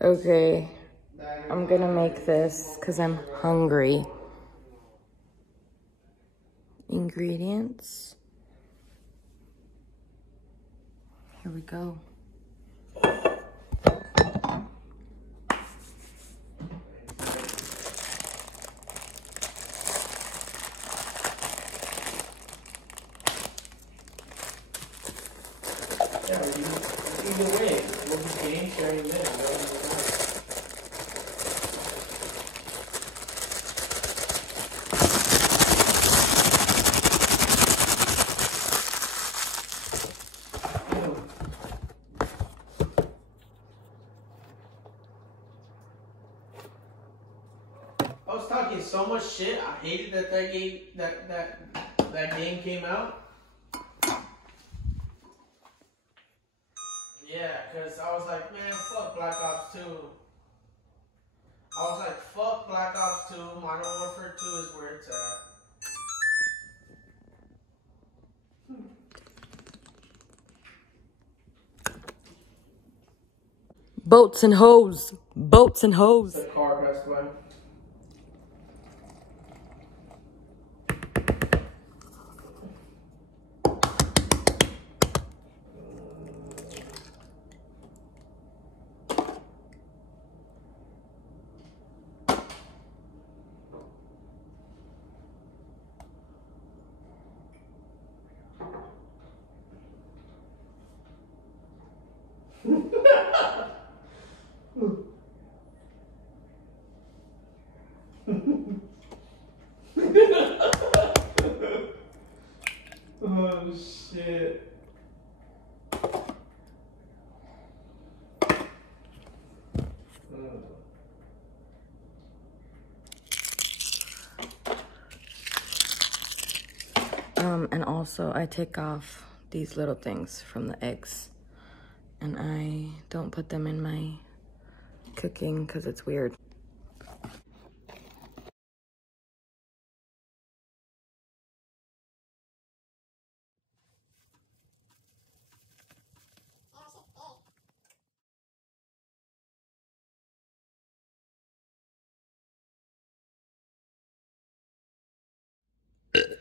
Okay, I'm gonna make this because I'm hungry. Ingredients. Here we go. Yeah, either way, we'll be game sharing this. I was talking so much shit. I hated that game came out. Yeah, because I was like, man, fuck Black Ops 2. I was like, fuck Black Ops 2. Modern Warfare 2 is where it's at. Boats and hoes. Boats and hoes. The car, best way. Oh shit. And also I take off these little things from the eggs and I don't put them in my cooking because it's weird.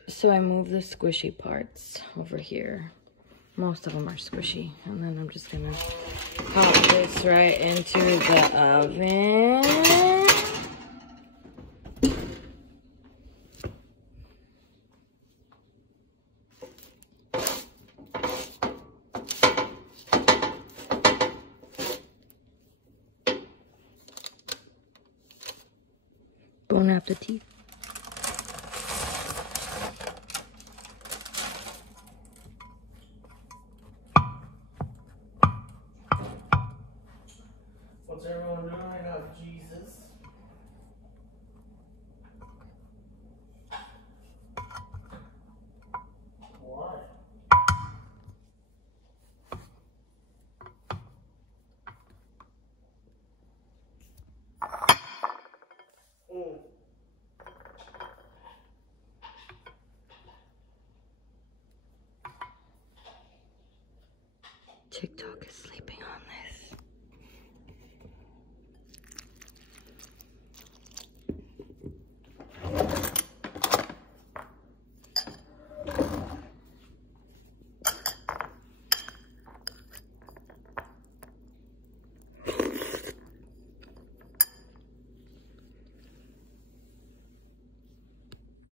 So I move the squishy parts over here. Most of them are squishy. And then I'm just gonna pop this right into the oven. Bon appetit. What's everyone doing right now, Jesus? Why? TikTok